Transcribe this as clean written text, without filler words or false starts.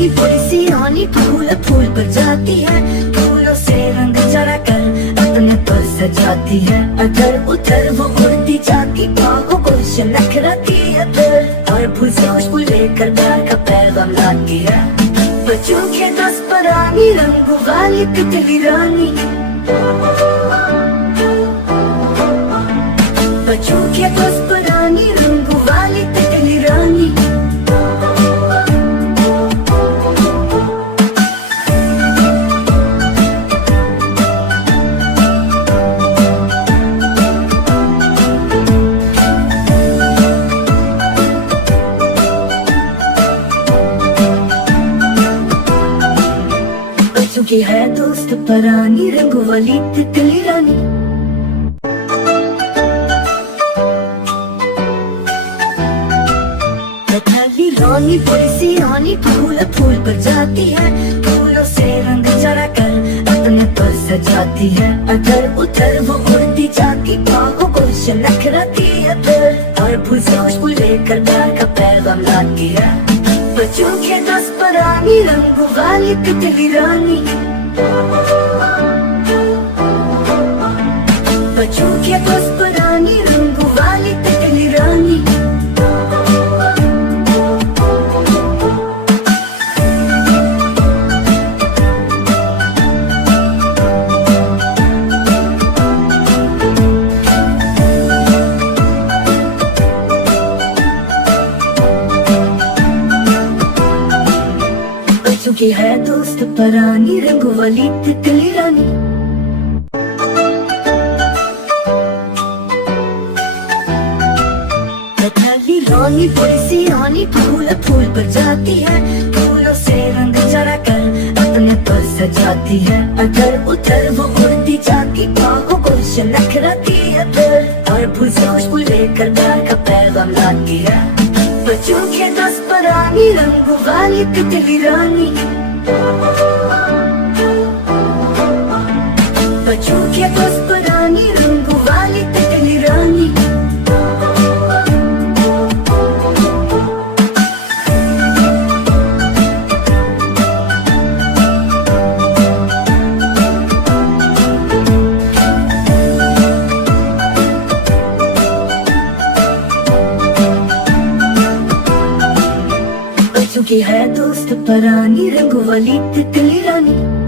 रानी बड़ी सी रानी फूल फूल पर जाती है, फूलों से रंग चढ़ा कर अपने पर सजाती है। अगर उधर वो उड़ती जाती बाहों को नखराती है फिर, और खुशबू लेकर प्यार का पैगाम लाती है। बच्चों के दस परानी रंग वाली तितली रानी, बच्चों के दस परानी रंग वाली तितली रानी। बच्चों की है दोस्त परानी रंग वाली तितली रानी। रानी बड़ी सी रानी फूल फूल पर जाती है, फूलों से रंग चढ़ा कर अपने पर सजाती है। अगर उधर वो उड़ती जाती बाहों को नखराती है फिर, और खुशबू लेकर प्यार का पैगाम लाती है। बच्चों के दस परानी रंग वाली तितली रानी, बच्चों के दस परानी रंग वाली तितली रानी। बच्चों की है दोस्त परानी रंग वाली तितली रानी। रानी बड़ी सी रानी फूल फूल पर जाती है, फूलों से रंग चढ़ा कर अपने पर सजाती है। अगर उधर वो उड़ती जाती बाहों को नखराती है फिर, और खुशबू लेकर प्यार का पैगाम लाती है। बच्चों के दस परानी रंग वाली तितली रानी, बच्चों के दस परानी रंग वाली तितली रानी। बच्चों की है दोस्त परानी रंग वाली तितली रानी।